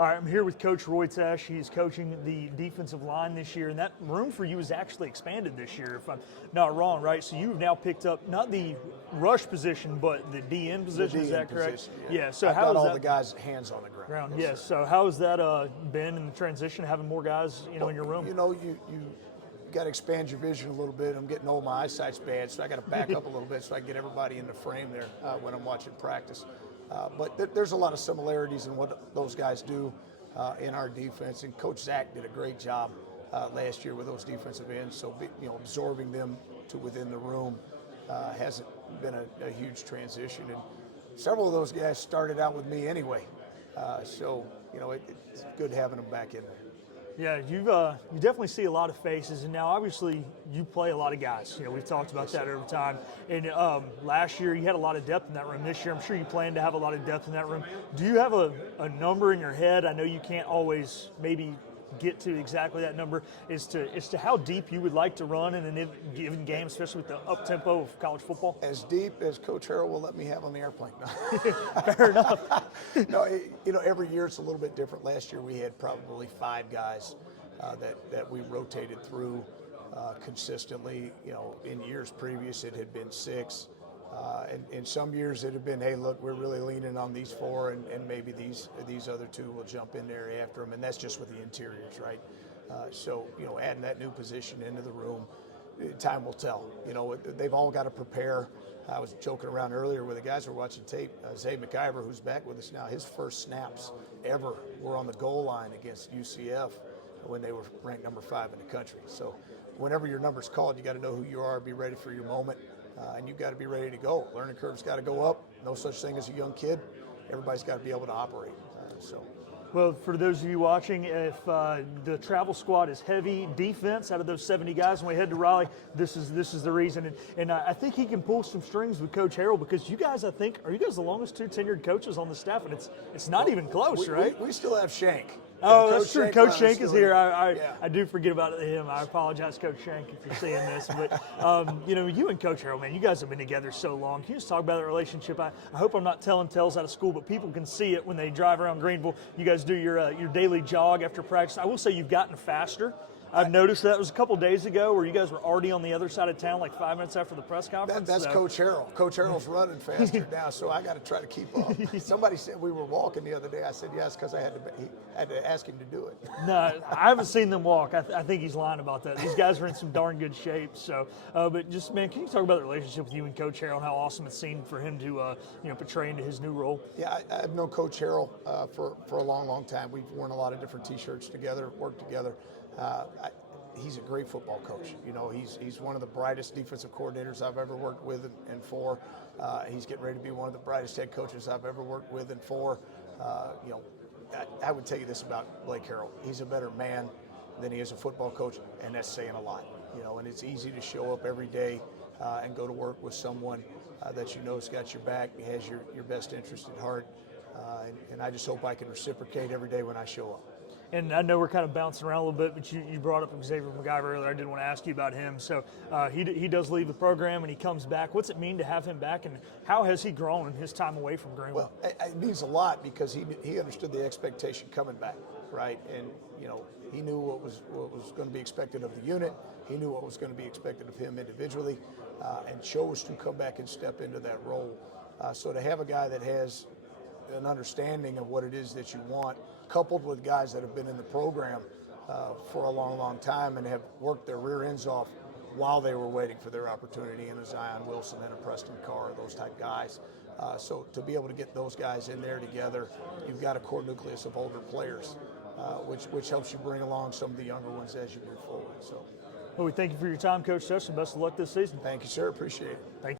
All right, I'm here with Coach Roy Tesh. He's coaching the defensive line this year, and that room for you is actually expanded this year, if I'm not wrong, right? So you've now picked up not the rush position, but the DN position. Is that correct? Position, yeah. So I've how got is all that the guys' hands on the ground. Yes. So how has that been in the transition, having more guys, in your room? You got to expand your vision a little bit. I'm getting old, my eyesight's bad, so I got to back up a little bit so I can get everybody in the frame there when I'm watching practice. But there's a lot of similarities in what those guys do in our defense, and Coach Zach did a great job last year with those defensive ends. So absorbing them to within the room hasn't been a huge transition, and several of those guys started out with me anyway. So it's good having them back in there. Yeah, you definitely see a lot of faces, and now obviously you play a lot of guys. We've talked about that over time. And last year you had a lot of depth in that room. This year I'm sure you plan to have a lot of depth in that room. Do you have a number in your head? I know you can't always maybe get to exactly that number as to how deep you would like to run in a given game, especially with the up-tempo of college football? As deep as Coach Harrell will let me have on the airplane. Fair enough. No, every year it's a little bit different. Last year we had probably 5 guys that we rotated through consistently. In years previous it had been 6. And in some years it had been, hey, look, we're really leaning on these 4, and maybe these other 2 will jump in there after them, and that's just with the interiors, right? So adding that new position into the room, time will tell. They've all got to prepare. I was joking around earlier with the guys who were watching tape. Zay McIver, who's back with us now, his first snaps ever were on the goal line against UCF when they were ranked number 5 in the country. So whenever your number's called, you got to know who you are, be ready for your moment. And you've got to be ready to go. Learning curve's got to go up. No such thing as a young kid. Everybody's got to be able to operate. Well, for those of you watching, if the travel squad is heavy defense out of those 70 guys when we head to Raleigh, this is the reason. And I think he can pull some strings with Coach Harrell, because you guys, I think, are you guys the longest 2 tenured coaches on the staff? And it's not even close, right? We still have Shank. Oh, that's true. Coach Shank is here. I do forget about him. I apologize, Coach Shank, if you're seeing this. But, you and Coach Harrell, man, you guys have been together so long. Can you just talk about that relationship? I hope I'm not telling tales out of school, but people can see it when they drive around Greenville. You guys do your daily jog after practice. I will say you've gotten faster. I've noticed that. It was a couple days ago where you guys were already on the other side of town, like 5 mined after the press conference. That's Coach Harrell. Coach Harrell's running faster now, so I got to try to keep up. Somebody said we were walking the other day. I said yes, because I had to ask him to do it. No, I haven't seen them walk. I think he's lying about that. These guys are in some darn good shape. So, but just, man, can you talk about the relationship with you and Coach Harrell and how awesome it's seemed for him to portray into his new role? Yeah, I've known Coach Harrell for a long, long time. We've worn a lot of different T-shirts together, worked together. He's a great football coach. He's one of the brightest defensive coordinators I've ever worked with and for. He's getting ready to be one of the brightest head coaches I've ever worked with and for. I would tell you this about Blake Harrell. He's a better man than he is a football coach, and that's saying a lot. And it's easy to show up every day and go to work with someone that has got your back, has your best interest at heart. And I just hope I can reciprocate every day when I show up. And I know we're kind of bouncing around a little bit, but you brought up Xavier McIver earlier. I did want to ask you about him. So he does leave the program and he comes back. What's it mean to have him back, and how has he grown in his time away from Greenville? Well, it means a lot, because he understood the expectation coming back, right? And he knew what was going to be expected of the unit. He knew what was going to be expected of him individually, and chose to come back and step into that role. So to have a guy that has an understanding of what it is that you want, coupled with guys that have been in the program for a long, long time and have worked their rear ends off while they were waiting for their opportunity, and a Zion Wilson and a Preston Carr, those type guys. So to be able to get those guys in there together, you've got a core nucleus of older players, which helps you bring along some of the younger ones as you move forward. So, well, we thank you for your time, Coach Tesh, and best of luck this season. Thank you, sir. Appreciate it. Thank you.